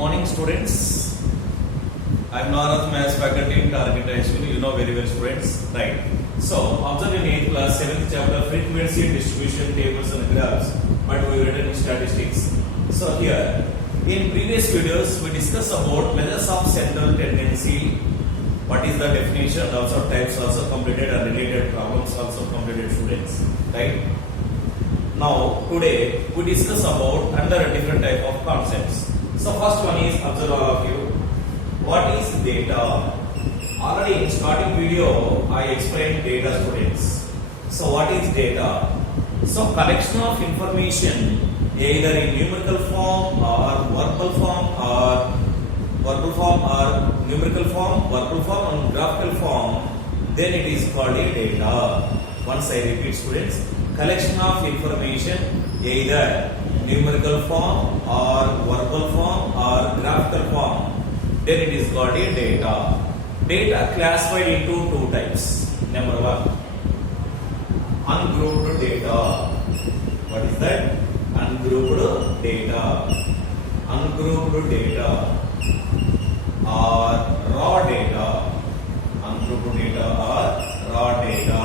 Morning students. I am Narath Maths faculty in Target High School. You know very well students, right? So observe in 8th class 7th chapter frequency and distribution tables and graphs, but we written in statistics. So here in previous videos we discussed about measures of central tendency. What is the definition? Also types also completed and related problems also completed students, right? Now today we discuss about another different type of concepts. So first one is, observe all of you, what is data? Already in starting video I explained data students. So what is data? So collection of information either in numerical form or verbal form or numerical form, verbal form and graphical form, then it is called a data. Once I repeat students, collection of information either numerical form or verbal form or graphical form, then it is called a data. Data classified into two types. Number one, ungrouped data. What is that? Ungrouped data. Ungrouped data or raw data. Ungrouped data or raw data.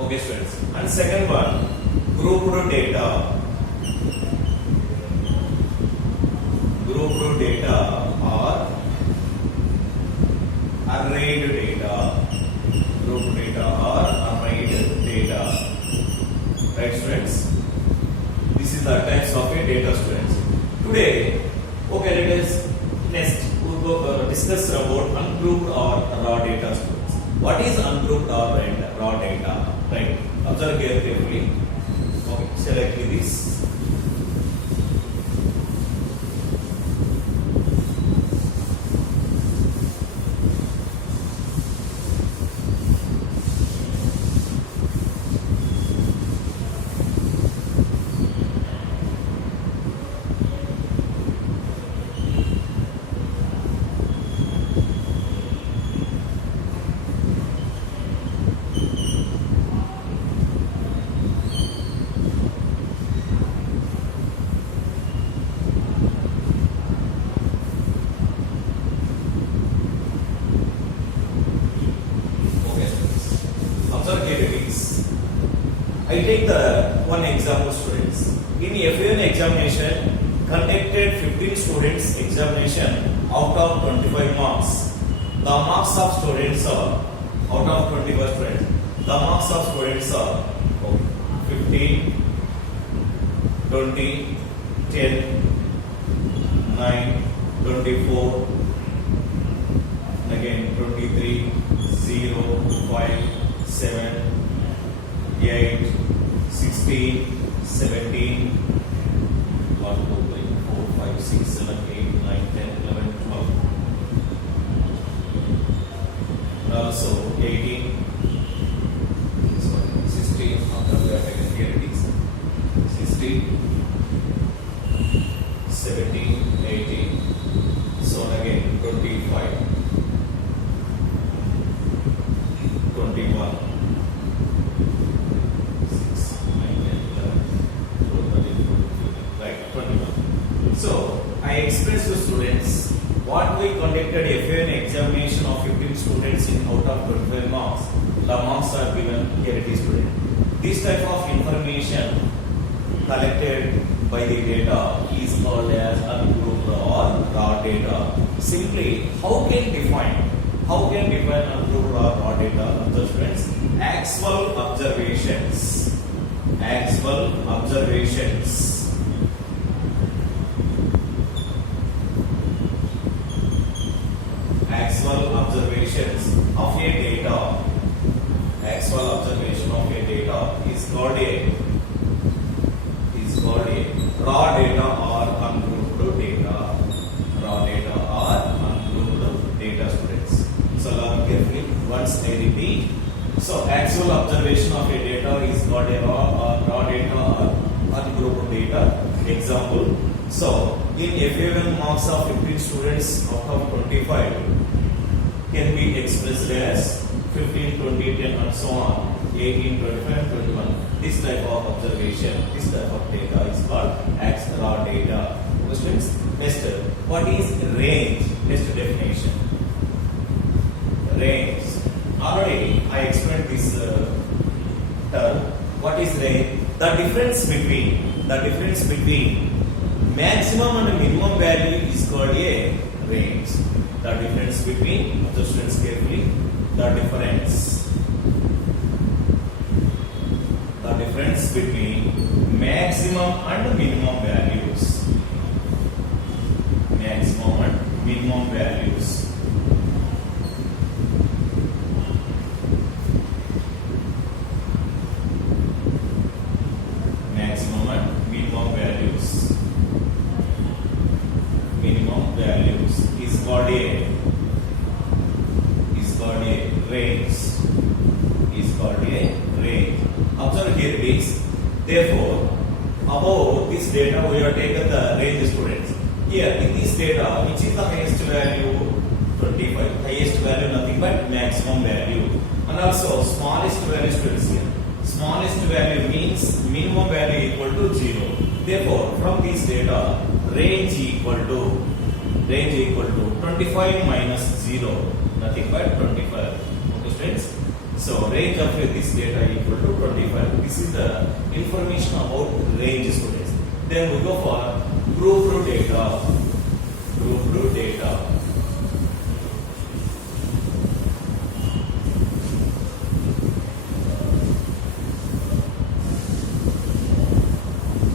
Okay students. And second one, grouped data. Grouped data or arrayed data. Grouped data or arrayed data. Right students? This is the types of a data students. Today, okay, let us next we will discuss about ungrouped or raw data students. What is ungrouped or raw data? Right? Observe here carefully. Okay, select this. I take the one example students. In FAN examination, conducted 15 students examination out of 25 marks. The marks of students are out of 25 students. The marks of students are 15, 20, 10, 9, 24, again 23, 0, 5, 7, 8, 16, 17, 1, 2, 3, 4, 5, 6, 7, 8, 9, 10, 11, 12. And also 18, 16, after that again here it is 16, 17, 18, so again 25, 21. So, I expressed to students what we conducted a FAN examination of 15 students in out of 25 marks. The marks are given here it is student. This type of information collected by the data is called as ungrouped or raw data. Simply, how can define ungrouped or raw data? The students, actual observations. Actual observations. Actual observations of a data. Actual observation of a data is called a raw data or ungrouped data. Raw data or ungrouped data students. So learn carefully. Once I repeat. So actual observation of a data is called a raw data or ungrouped data. Example. So in FAN marks of 15 students out of 25 can be expressed as 15, 20, 10 and so on, 18, 25, 21. This type of observation, this type of data is called raw data. Questions? What is range? Next definition. Range. Already I explained this term. What is range? The difference between maximum and minimum value is called a range. The difference between, just students carefully, the difference between maximum and minimum values. Maximum and minimum values. Maximum and minimum values. Minimum values is called a range. Is called a range. Observe here it is. Therefore, above this data we have taken the range, students. Here in this data, which is the highest value? 25. Highest value nothing but maximum value. And also smallest value, students, here. Smallest value means minimum value equal to 0. Therefore, from this data, range equal to 25 minus 0. Nothing but 25. Okay, students. So range of this data equal to 25. This is the information about range, students. Then we go for grouped data. Grouped data.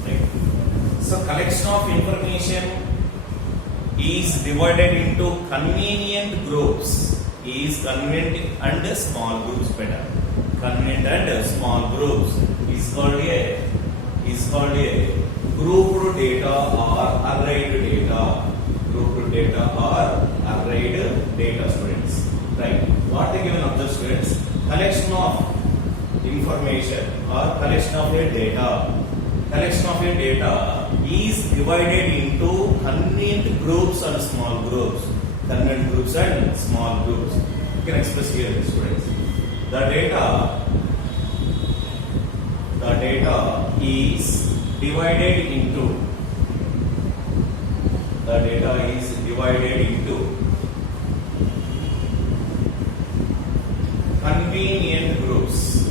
Right. So collection of information is divided into convenient groups. Is convenient and small groups better. Convenient and small groups is called a grouped data or arrayed data. Grouped data or arrayed data, students. Right. What they given observe, students? Collection of information or collection of a data. Collection of a data is divided into convenient groups and small groups. Convenient groups and small groups. You can express here, students. The data is divided into convenient groups.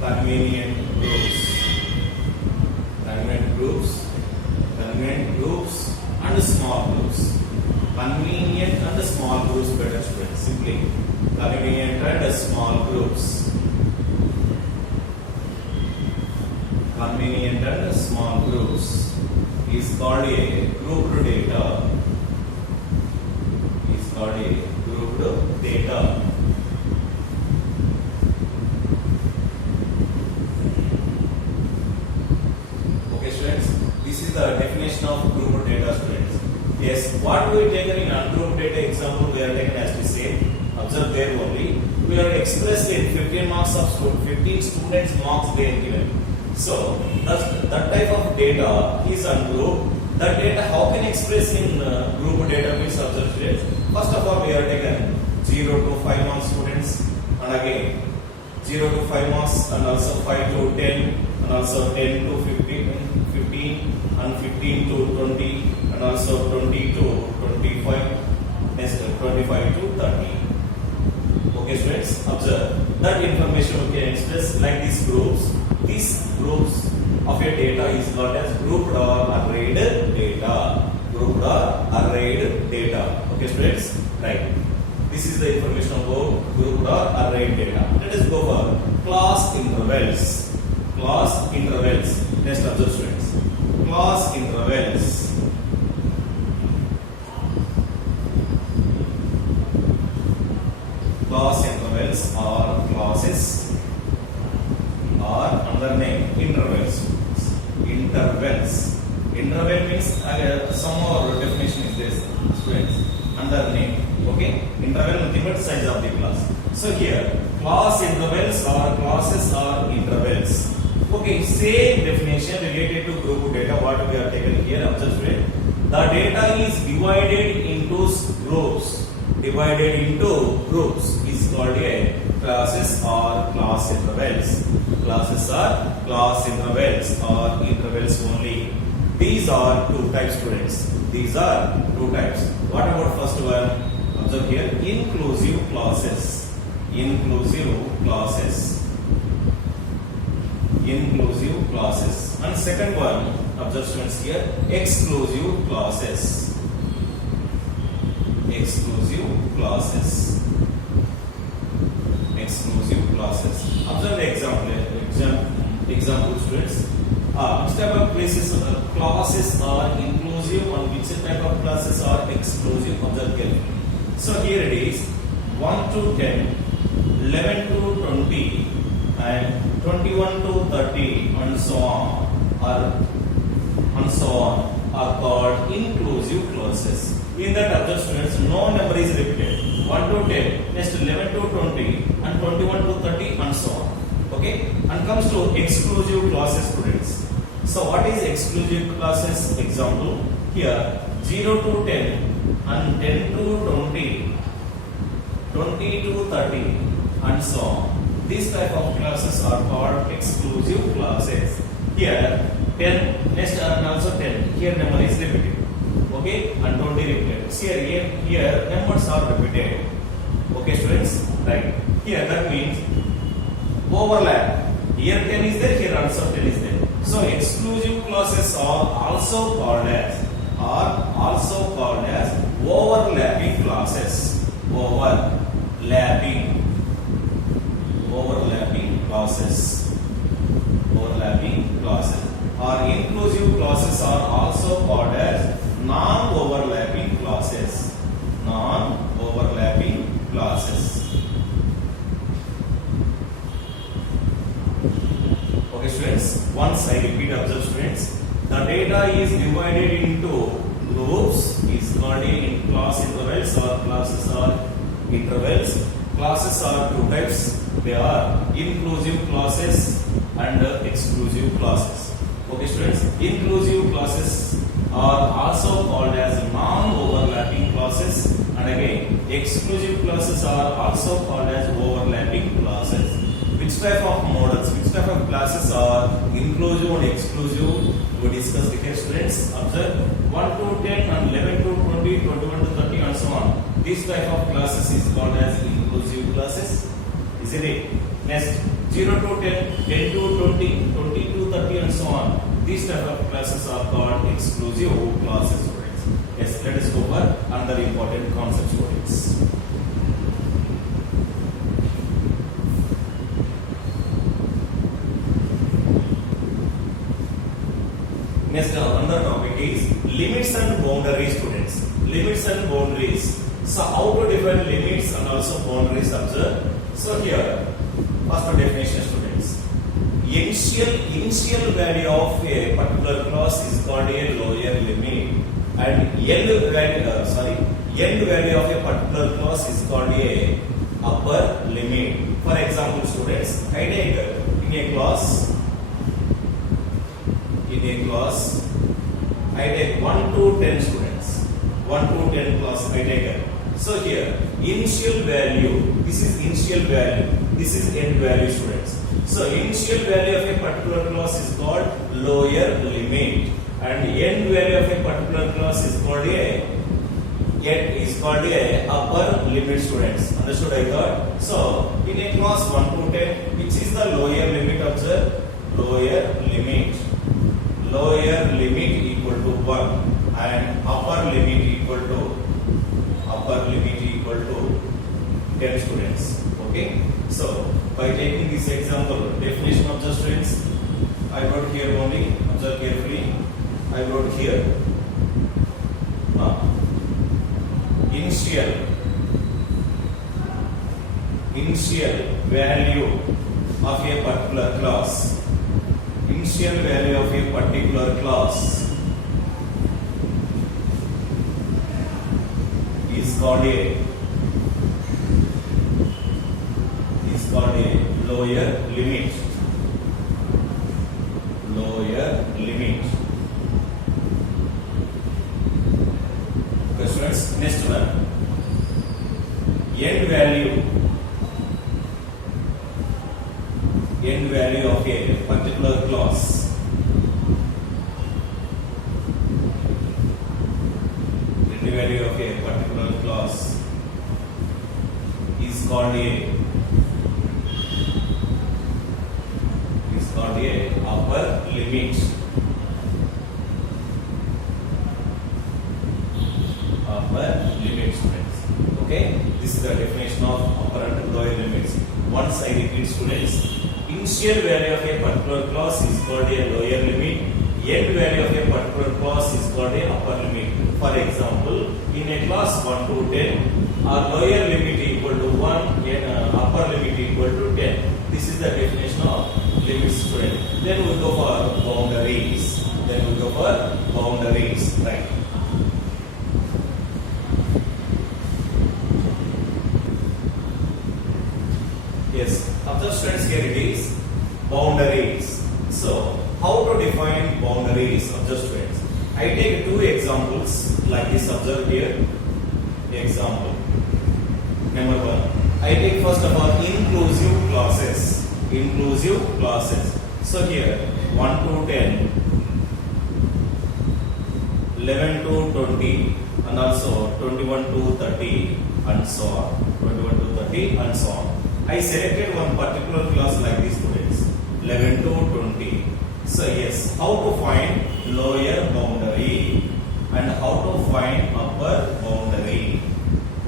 Convenient groups and small groups. Convenient and small groups better, students. Simply convenient and small groups. Convenient and small groups is called a grouped data. Okay, students. This is the definition of grouped data, students. Yes, what we taken in ungrouped data example, we are taken as the same. Observe there only. We are expressed in 15 marks of 15 students marks they are given. So that type of data is ungrouped. That data how can express in group data means observe, students. First of all, we are taken 0 to 5 marks students, and again 0 to 5 marks, and also 5 to 10, and also 10 to 15, and 15 to 20, and also 20 to 25, next 25 to 30. Okay, students, observe that information we can express like these groups. These groups of your data is called as grouped or arrayed data. Grouped or arrayed data. Okay, students, right? This is the information about grouped or arrayed data. Let us go for class intervals. Class intervals. Next, observe, students. Class intervals. Class intervals or classes or another name intervals. Intervals. Interval means some more definition is this, students. Another name. Okay. Interval nothing but size of the class. So here class intervals or classes or intervals. Okay. Same definition related to group data. What we are taken here. Observe, students. The data is divided into groups. Divided into groups is called a classes or class intervals. Classes are class intervals or intervals only. These are two types, students. These are two types. What about first one? Observe here, inclusive clauses. Inclusive clauses. Inclusive clauses. And second one, observe students here, exclusive clauses. Exclusive clauses. Exclusive clauses. Observe the example students. Which type of clauses are inclusive and which type of clauses are exclusive? Observe carefully. So here it is 1 to 10, 11 to 20 and 21 to 30 and so on are called inclusive clauses. In that, observe students, no number is repeated. 1 to 10, next 11 to 20 and 21 to 30 and so on. Okay, and comes to exclusive clauses, students. So what is exclusive clauses? Example here 0 to 10 and 10 to 20, 20 to 30 and so on. These type of clauses are called exclusive clauses. Here 10, next and also 10. Here number is repeated. Okay, and 20 repeated. Here numbers are repeated. Okay, students, right? Here that means overlap. Here 10 is there, here also 10 is there. So exclusive clauses are also called as overlapping clauses. Overlapping clauses. Overlapping clauses. Or inclusive clauses are also called as non-overlapping clauses. Non-overlapping clauses. Okay, students. Once I repeat, observe students. The data is divided into groups is called in class intervals or classes or intervals. Classes are two types. They are inclusive clauses and exclusive clauses. Okay, students. Inclusive clauses are also called as non-overlapping clauses, and again exclusive clauses are also called as overlapping clauses. Which type of models, which type of classes are inclusive and exclusive? We discussed here, students. Observe 1 to 10 and 11 to 20, 21 to 30 and so on. This type of classes is called as inclusive classes. Isn't it? Next 0 to 10, 10 to 20, 20 to 30 and so on. These type of classes are called exclusive classes, students. Yes, let us go for another important concept, students. Next, another topic is limits and boundaries, students. Limits and boundaries. So, how to define limits and also boundaries? Observe. So, here, first definition, students. Initial value of a particular clause is called a lower limit, and end value of a particular clause is called a upper limit. For example, students, I take in a clause. I take 1 to 10 students. 1 to 10 class I take. So here, initial value, this is initial value, this is end value, students. So initial value of a particular class is called lower limit, and end value of a particular class is called a upper limit, students. Understood, I thought? So in a class 1 to 10, which is the lower limit? Observe, lower limit equal to 1 and upper limit equal to 10 students. Okay, so by taking this example, definition of the students, I wrote here only. Observe carefully. I wrote here initial value of a particular class. Initial value of a particular class is called a lower limit. Okay, students, next one. End value of a particular class called a upper limit. Upper limit, students. Okay, this is the definition of upper and lower limits. Once I repeat, students, initial value of a particular class is called a lower limit. End value of a particular class is called a upper limit. For example, in a class 1 to 10, our lower limit equal to 1 and upper limit equal to 10. This is the definition of limits, student. Then we go for boundaries. Right. Yes, observe, students, here it is boundaries. So, how to define boundaries? Observe, students. I take two examples like this. Observe here. Example number 1. I take first of all inclusive clauses. So here 1 to 10, 11 to 20, and also 21 to 30, and so on. I selected one particular class like this, students, 11 to 20. So yes, how to find lower boundary and how to find upper boundary?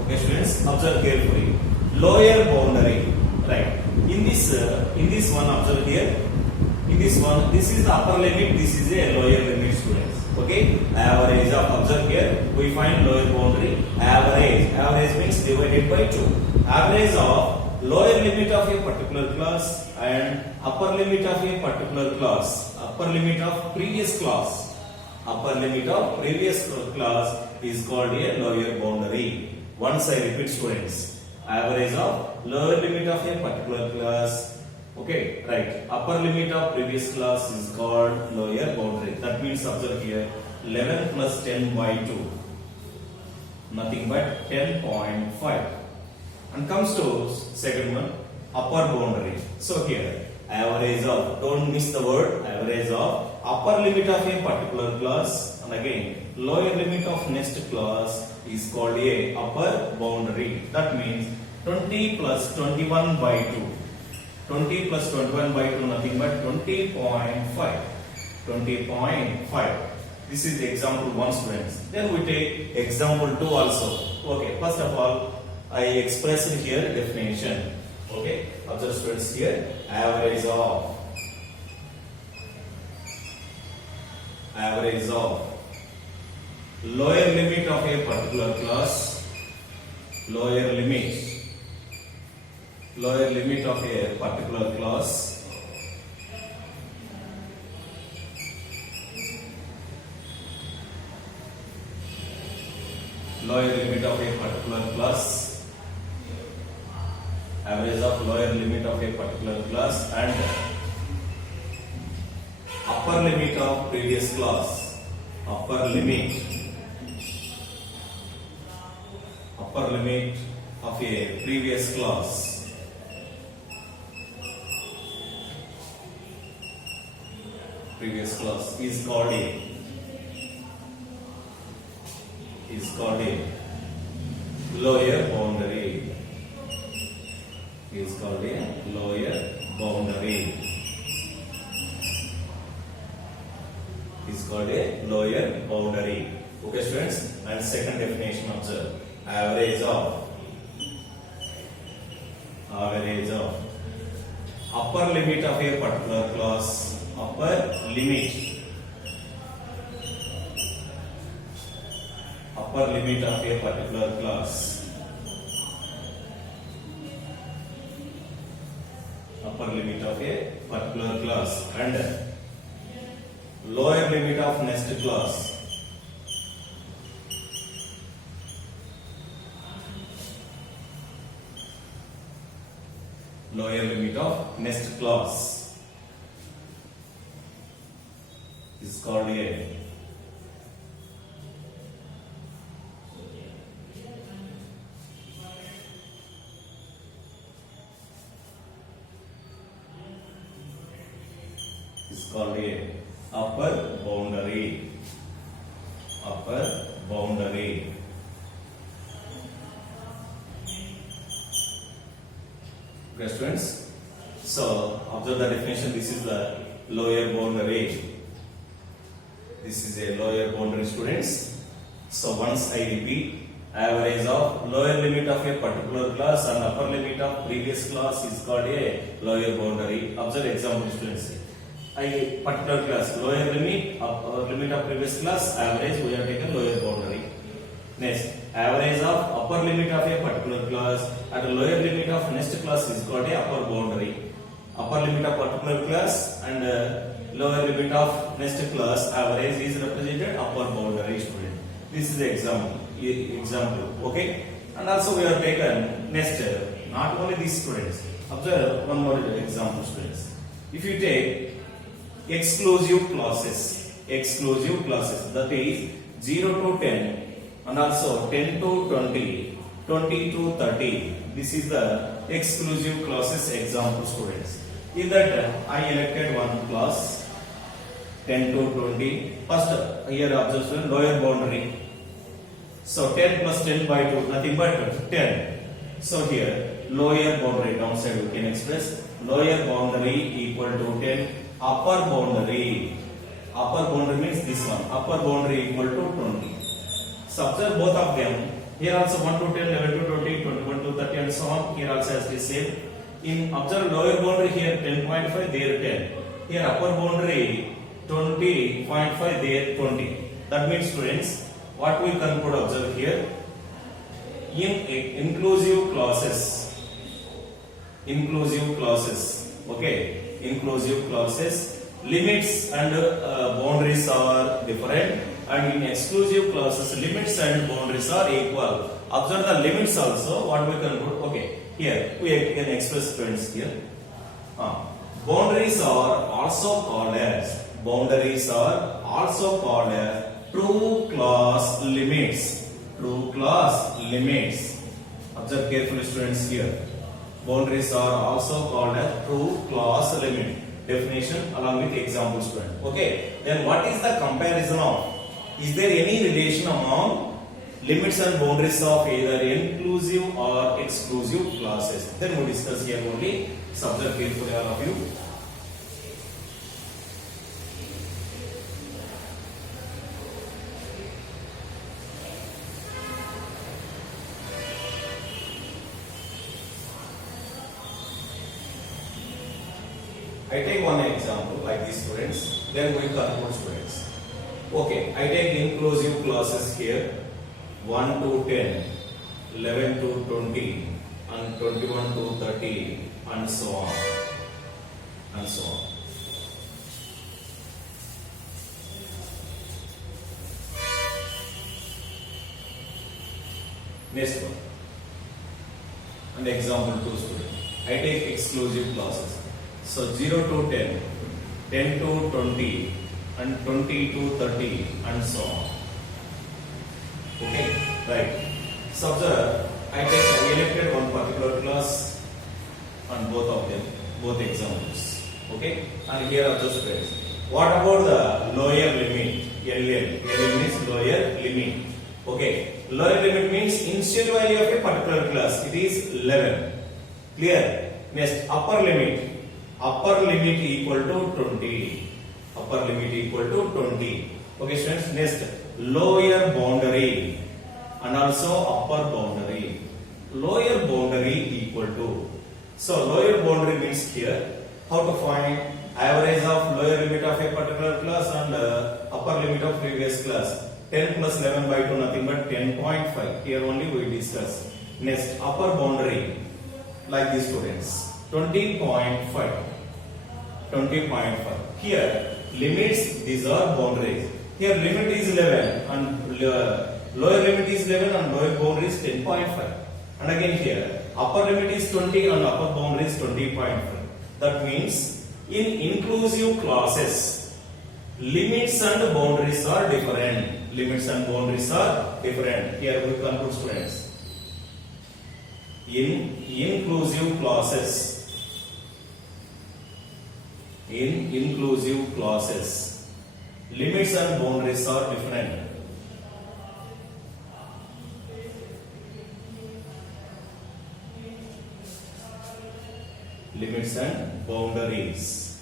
Okay, students, observe carefully. Lower boundary, right? In this one, observe here. In this one, this is the upper limit. This is a lower limit, students. Okay, average of, observe here. We find lower boundary. Average means divided by 2. Average of lower limit of a particular class and upper limit of a particular class. Upper limit of previous class is called a lower boundary. Once I repeat, students, average of lower limit of a particular class, okay, right, upper limit of previous class is called lower boundary. That means, observe here, 11 plus 10 by 2, nothing but 10.5. And comes to second one, upper boundary. So here, average of, don't miss the word, average of upper limit of a particular class, and again lower limit of next class is called a upper boundary. That means 20 plus 21 by 2. 20 plus 21 by 2, nothing but 20.5. This is example 1, students. Then we take example 2 also. Okay, first of all, I express here definition. Okay, observe, students, here average of lower limit of a particular class, lower limit of a particular class, average of lower limit of a particular class and upper limit of previous class, upper limit of a previous class, is called a lower boundary. Okay, students, and second definition, observe, average of upper limit of a particular class, upper limit of a particular class, and lower limit of next class, is called a upper boundary. Okay, students. So observe the definition. This is the lower boundary. This is a lower boundary, students. So once I repeat, average of lower limit of a particular class and upper limit of previous class is called a lower boundary. Observe example, students. A particular class, lower limit, upper limit of previous class, average we have taken lower boundary. Next, average of upper limit of a particular class at a lower limit of next class is called a upper boundary. Upper limit of particular class and lower limit of next class average is represented upper boundary, student. This is the example. Okay, and also we have taken next, not only these students. Observe one more example, students. If you take exclusive clauses, that is 0 to 10 and also 10 to 20, 20 to 30. This is the exclusive clauses example, students. In that I elected one class 10 to 20. First here observe, student, lower boundary. So 10 plus 10 by 2, nothing but 10. So here lower boundary, downside we can express lower boundary equal to 10. Upper boundary means this one. Upper boundary equal to 20. So observe both of them. Here also 1 to 10, 11 to 20, 21 to 30 and so on. Here also as the same. In observe lower boundary here 10.5, there 10. Here upper boundary 20.5, there 20. That means, students, what we conclude, observe here, in inclusive clauses, okay, inclusive clauses, limits and boundaries are different, and in exclusive clauses limits and boundaries are equal. Observe the limits also, what we conclude. Okay, here we can express, students, here boundaries are also called as true class limits. Observe carefully, students, here boundaries are also called as true class limit. Definition along with example, student. Okay, then what is the comparison of? Is there any relation among limits and boundaries of either inclusive or exclusive classes? Then we discuss here only. Observe carefully, all of you. I take one example like this, students. Then we conclude, students. Okay, I take inclusive classes here 1 to 10, 11 to 20, and 21 to 30, and so on. Next one. And example 2, students. I take exclusive classes. So 0 to 10, 10 to 20, and 20 to 30, and so on. Okay, right. So observe, I elected one particular class on both of them, both examples. Okay, and here are the students. What about the lower limit? LL. LL means lower limit. Okay, lower limit means initial value of a particular class. It is 11. Clear? Next, upper limit. Upper limit equal to 20. Upper limit equal to 20. Okay, students. Next, lower boundary and also upper boundary. Lower boundary equal to. So lower boundary means here how to find average of lower limit of a particular class and upper limit of previous class. 10 plus 11 by 2 nothing but 10.5. Here only we discuss. Next, upper boundary like these, students. 20.5. 20.5. Here limits, these are boundaries. Here limit is 11 and lower limit is 11 and lower boundary is 10.5. And again here upper limit is 20 and upper boundary is 20.5. That means in inclusive classes limits and boundaries are different. Limits and boundaries are different. Here we conclude, students. In inclusive classes, limits and boundaries are different. limits and boundaries.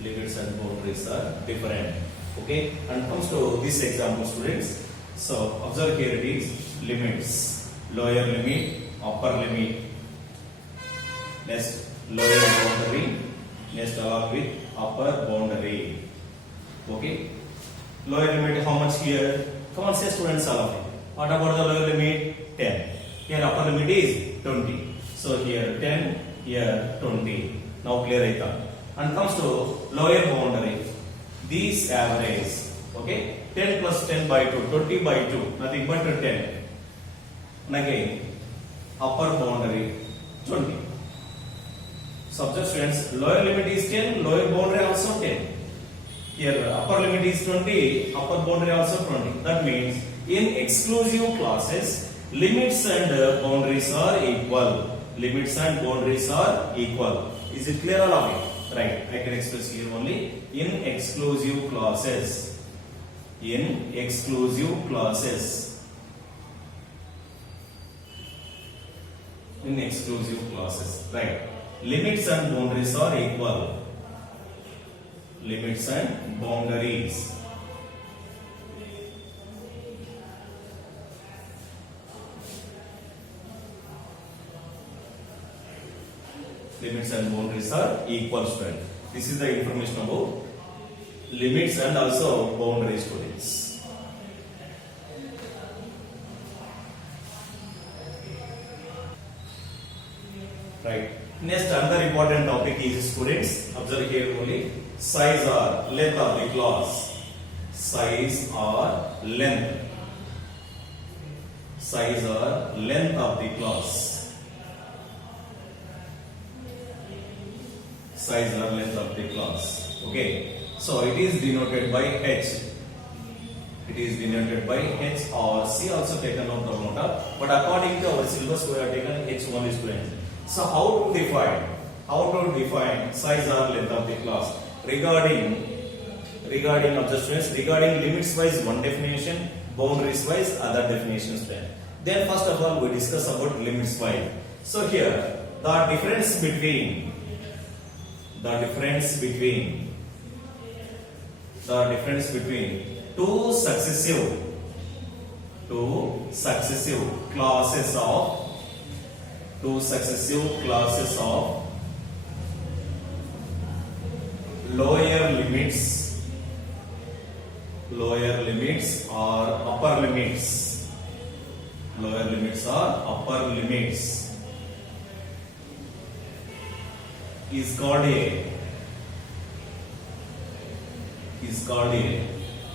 Limits and boundaries are different. Okay, and comes to this example, students. So observe here, it is limits, lower limit, upper limit, next lower boundary, next along with upper boundary. Okay, lower limit, how much here? Come on, say students, all of it. What about the lower limit? 10. Here upper limit is 20. So here 10, here 20. Now clear aita. And comes to lower boundary, these average. Okay, 10 plus 10 by 2, 20 by 2, nothing but 10. And again upper boundary 20. Subject students, lower limit is 10, lower boundary also 10. Here upper limit is 20, upper boundary also 20. That means in exclusive classes, limits and boundaries are equal. Limits and boundaries are equal. Is it clear, all of it? Right, I can express here only in exclusive classes. In exclusive classes. In exclusive classes. Right. Limits and boundaries are equal. Limits and boundaries. Limits and boundaries are equal, student. This is the information about limits and also boundaries, students. Right. Next, another important topic is, students, observe here only, size or length of the class. Size or length. Size or length of the class. Size or length of the class. Okay, so it is denoted by H. It is denoted by H or C, also taken out of note. But according to our syllabus, we have taken H only, students. So how to define? How to define size or length of the class? Regarding adjustments, regarding limits wise one definition, boundaries wise other definitions. Then first of all we discuss about limits wise. So here the difference between two successive classes of lower limits or upper limits. Lower limits or upper limits is called a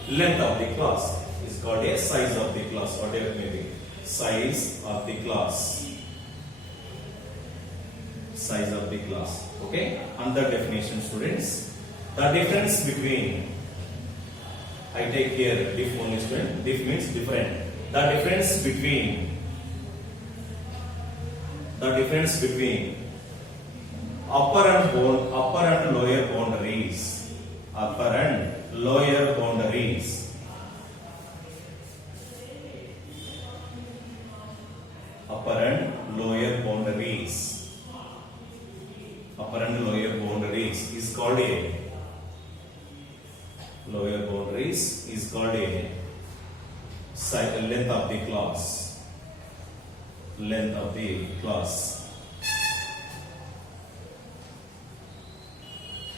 length of the class, is called a size of the class, whatever it may be. Size of the class. Size of the class. Okay? Another definition, students. The difference between, I take here diff only, student. Diff means different. The difference between upper and lower boundaries. Upper and lower boundaries. Upper and lower boundaries. Upper and lower boundaries is called a length of the class. Length of the class.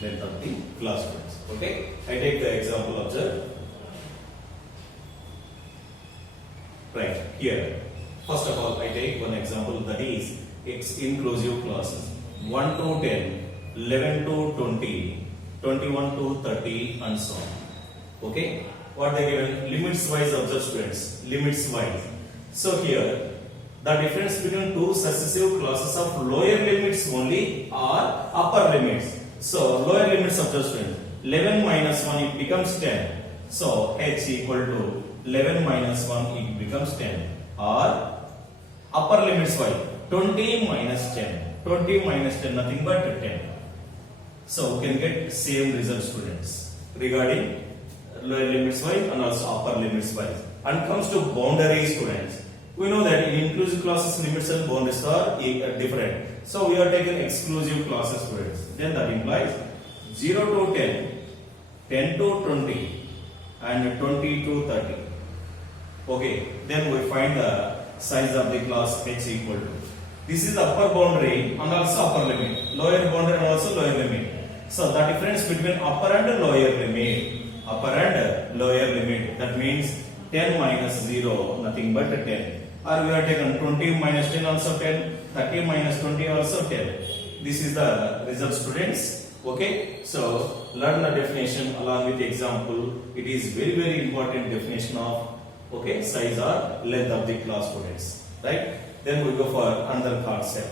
Length of the class. Okay, I take the example, observe. Right here, first of all I take one example, that is inclusive classes 1 to 10, 11 to 20, 21 to 30 and so on. Okay, what they given? Limits wise, observe, students. Limits wise. So here the difference between two successive classes of lower limits only or upper limits. So lower limits, observe, students. 11 minus 1 it becomes 10. So H equal to 11 minus 1 it becomes 10. Or upper limits wise 20 minus 10. 20 minus 10 nothing but 10. So we can get same result, students, regarding lower limits wise and also upper limits wise. And comes to boundary, students. We know that in inclusive classes, limits and boundaries are different. So we are taking exclusive classes, students. Then that implies 0 to 10, 10 to 20, and 20 to 30. Okay, then we find the size of the class h equal to. This is the upper boundary and also upper limit. Lower boundary and also lower limit. So the difference between upper and lower limit. Upper and lower limit. That means 10 minus 0, nothing but 10. Or we have taken 20 minus 10 also 10, 30 minus 20 also 10. This is the result, students. Okay, so learn the definition along with the example. It is very, very important definition of size or length of the class, students. Right? Then we go for another concept.